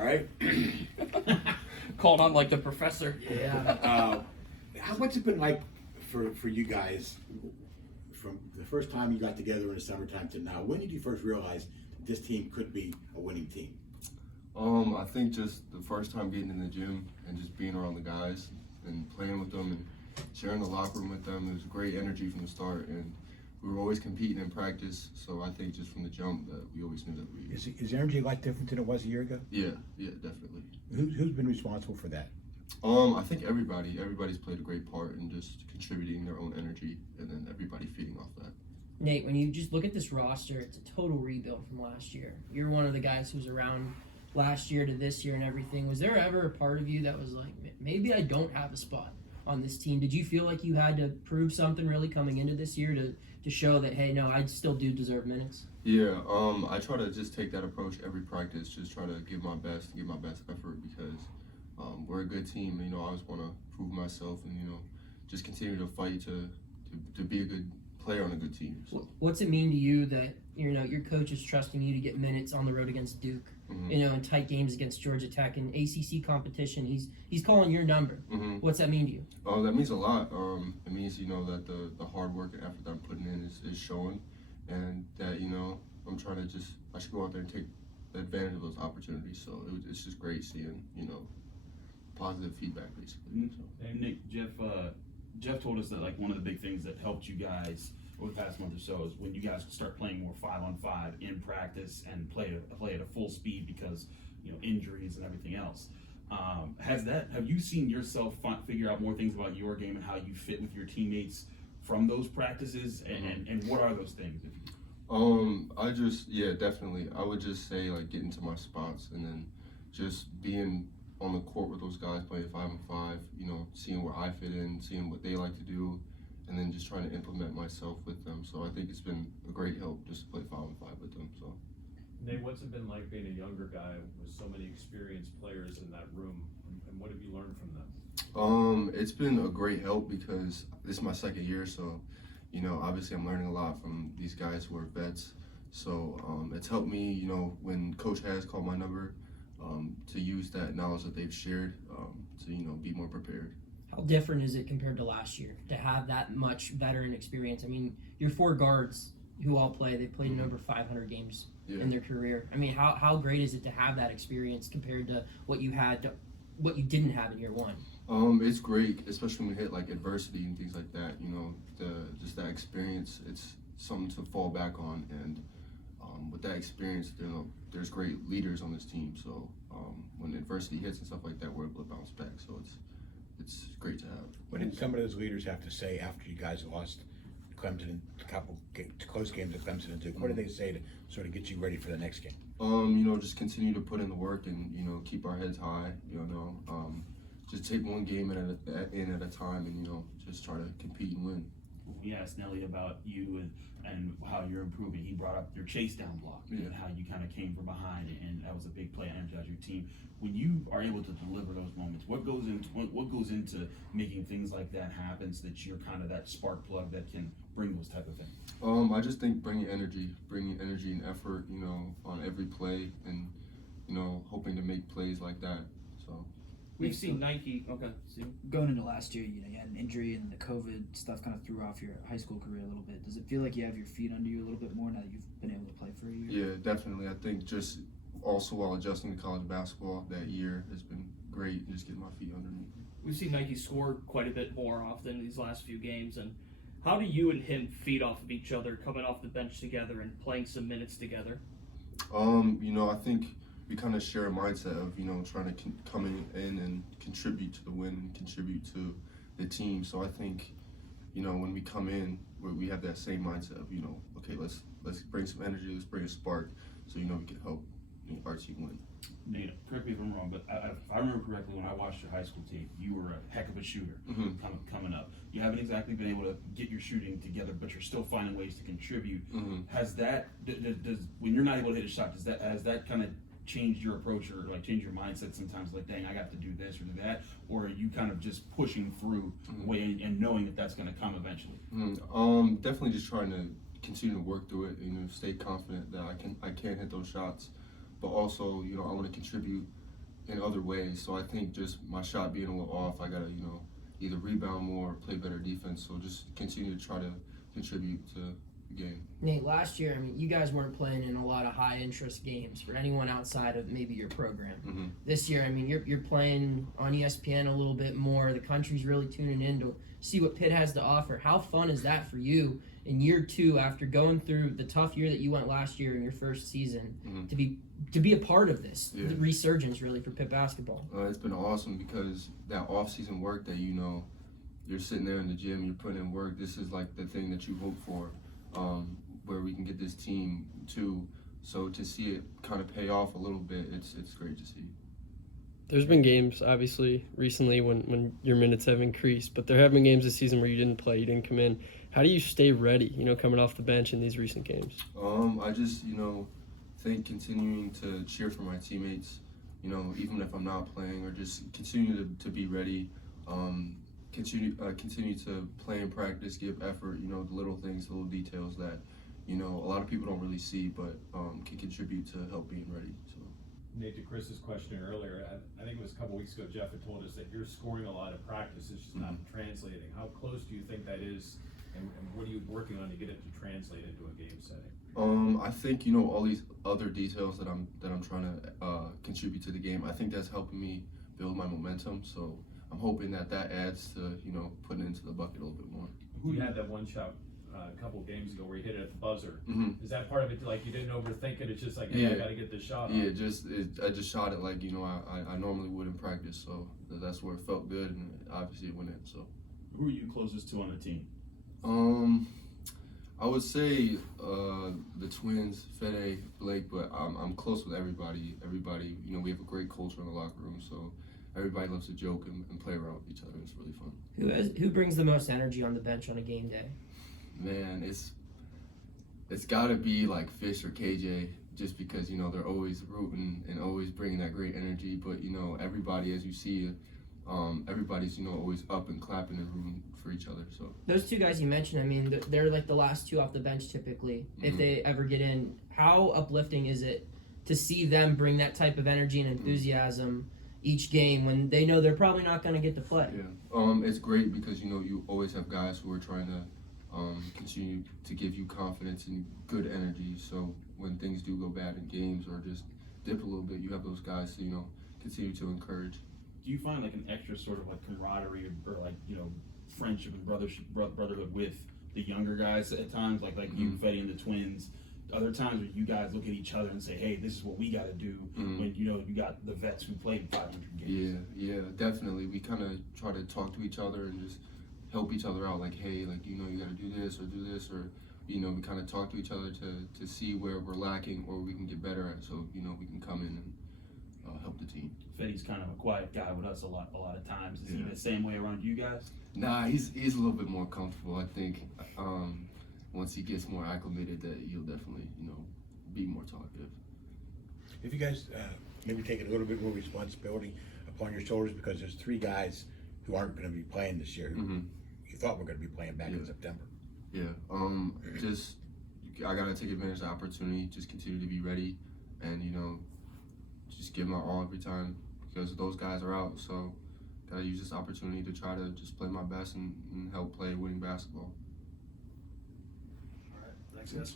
All right. Called on like the professor. Yeah. What's it been like for you guys from the first time you got together in the summertime to now? When did you first realize this team could be a winning team? I think just the first time getting in the gym and just being around the guys and playing with them and sharing the locker room with them. It was great energy from the start, and we were always competing in practice. So I think just from the jump that we always knew that we. Is energy a lot different than it was a year ago? Yeah, definitely. Who's been responsible for that? I think everybody's played a great part in just contributing their own energy, and then everybody feeding off that. Nate, when you just look at this roster, it's a total rebuild from last year. You're one of the guys who's around last year to this year and everything. Was there ever a part of you that was like, maybe I don't have a spot on this team? Did you feel like you had to prove something really coming into this year to show that, hey, no, I still do deserve minutes? Yeah, I try to just take that approach every practice, just try to give my best effort because we're a good team. And, I always want to prove myself and, just continue to fight to be a good player on a good team. So. What's it mean to you that, your coach is trusting you to get minutes on the road against Duke? Mm-hmm. In tight games against Georgia Tech and ACC competition, he's calling your number. Mm-hmm. What's that mean to you? Oh, that means a lot. It means that the hard work and effort that I'm putting in is showing, and that I'm trying to I should go out there and take advantage of those opportunities. So it's just great seeing positive feedback basically. So. Hey, Nick, Jeff told us that like one of the big things that helped you guys over the past month or so is when you guys start playing more 5-on-5 in practice and play at a full speed because injuries and everything else. Have you seen yourself figure out more things about your game and how you fit with your teammates from those practices? And what are those things? Definitely. I would just say like getting to my spots and then just being on the court with those guys playing 5-on-5. Seeing where I fit in, seeing what they like to do. And then just trying to implement myself with them. So I think it's been a great help just to play 5-on-5 with them. So. Nate, what's it been like being a younger guy with so many experienced players in that room, and what have you learned from them? It's been a great help because this is my second year, so obviously I'm learning a lot from these guys who are vets. So it's helped me, when Coach has called my number, to use that knowledge that they've shared to be more prepared. How different is it compared to last year to have that much veteran experience? I mean, your four guards who all play, they played in over 500 games in their career. I mean, how great is it to have that experience compared to what you didn't have in year one? It's great, especially when we hit like adversity and things like that. Just that experience, it's something to fall back on. And with that experience, there's great leaders on this team. So when adversity hits and stuff like that, we're able to bounce back. So it's great to have. What did some of those leaders have to say after you guys lost Clemson, a couple close games at Clemson and Duke? What did they say to sort of get you ready for the next game? Just continue to put in the work and keep our heads high. Just take one game at a time and just try to compete and win. We asked Nelly about you and how you're improving. He brought up your chase down block and how you kind of came from behind, and that was a big play and energized your team. When you are able to deliver those moments, what goes into making things like that happen so that you're kind of that spark plug that can bring those type of things? I just think bringing energy and effort, on every play, and hoping to make plays like that. So. We've seen Nike. Okay. Going into last year, you had an injury and the COVID stuff kind of threw off your high school career a little bit. Does it feel like you have your feet under you a little bit more now that you've been able to play for a year? Yeah, definitely. I think just also while adjusting to college basketball that year has been great, just getting my feet under me. We've seen Nike score quite a bit more often these last few games. And how do you and him feed off of each other, coming off the bench together and playing some minutes together? I think we kind of share a mindset of, trying to come in and contribute to the win and contribute to the team. So I think, when we come in, we have that same mindset of, okay, let's bring some energy, let's bring a spark, so we can help our team win. Nate, correct me if I'm wrong, but if I remember correctly, when I watched your high school team, you were a heck of a shooter coming up. You haven't exactly been able to get your shooting together, but you're still finding ways to contribute. Has that, when you're not able to hit a shot, has that kind of changed your approach or like change your mindset sometimes, like, dang, I got to do this or do that? Or are you kind of just pushing through way and knowing that that's going to come eventually? Definitely just trying to continue to work through it, stay confident that I can hit those shots, but also, I want to contribute in other ways. So I think just my shot being a little off, I gotta either rebound more or play better defense. So just continue to try to contribute to the game. Nate, last year, I mean, you guys weren't playing in a lot of high interest games for anyone outside of maybe your program. Mm-hmm. This year, I mean, you're playing on ESPN a little bit more. The country's really tuning in to see what Pitt has to offer. How fun is that for you in year two after going through the tough year that you went last year in your first season to be a part of this the resurgence really for Pitt basketball? It's been awesome because that off-season work that you're sitting there in the gym, you're putting in work. This is like the thing that you hope for, where we can get this team to. So to see it kind of pay off a little bit, it's great to see. There's been games, obviously, recently when your minutes have increased, but there have been games this season where you didn't play, you didn't come in. How do you stay ready, coming off the bench in these recent games? I just, think continuing to cheer for my teammates, even if I'm not playing, or just continue to be ready, continue to play and practice, give effort, the little things, the little details that, a lot of people don't really see, but can contribute to help being ready. So. Nate, to Chris's question earlier, I think it was a couple weeks ago, Jeff had told us that you're scoring a lot of practice, it's just not translating. How close do you think that is, and what are you working on to get it to translate into a game setting? I think all these other details that I'm trying to contribute to the game. I think that's helping me build my momentum. So I'm hoping that adds to putting it into the bucket a little bit more. You had that one shot a couple of games ago where you hit it at the buzzer. Mm-hmm. Is that part of it? Like you didn't overthink it? It's just like, hey, I got to get this shot. Yeah, I just shot it like I normally would in practice. So that's where it felt good, and obviously it went in. So. Who are you closest to on the team? I would say the twins, Fede, Blake, but I'm close with everybody. Everybody, we have a great culture in the locker room, so everybody loves to joke and play around with each other. It's really fun. Who brings the most energy on the bench on a game day? Man, it's got to be like Fish or KJ, just because they're always rooting and always bringing that great energy. But everybody, as you see, everybody's always up and clapping and rooting for each other. So those two guys you mentioned, I mean, they're like the last two off the bench typically. If they ever get in, how uplifting is it to see them bring that type of energy and enthusiasm each game when they know they're probably not going to get to play? Yeah, it's great because you always have guys who are trying to continue to give you confidence and good energy. So when things do go bad in games or just dip a little bit, you have those guys to continue to encourage. Do you find like an extra sort of like camaraderie or like friendship and brotherhood with the younger guys at times, like you, Fede, and the twins? Other times where you guys look at each other and say, "Hey, this is what we got to do." When you got the vets who played 500 games. Yeah, definitely. We kind of try to talk to each other and just help each other out. Like, hey, like you got to do this, or we kind of talk to each other to see where we're lacking or we can get better at. So we can come in and help the team. Fede's kind of a quiet guy with us a lot of times. Is he the same way around you guys? Nah, he's a little bit more comfortable. I think once he gets more acclimated, that he'll definitely be more talkative. If you guys maybe take a little bit more responsibility upon your shoulders, because there's 3 guys who aren't going to be playing this year, who you thought were going to be playing back in September. Yeah, just I gotta take advantage of the opportunity. Just continue to be ready, and just give my all every time because those guys are out. So gotta use this opportunity to try to just play my best and help play winning basketball. All right, thanks guys.